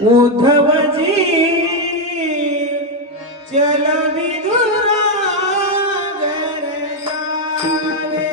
उद्धवजी चल विदुरा घर जावे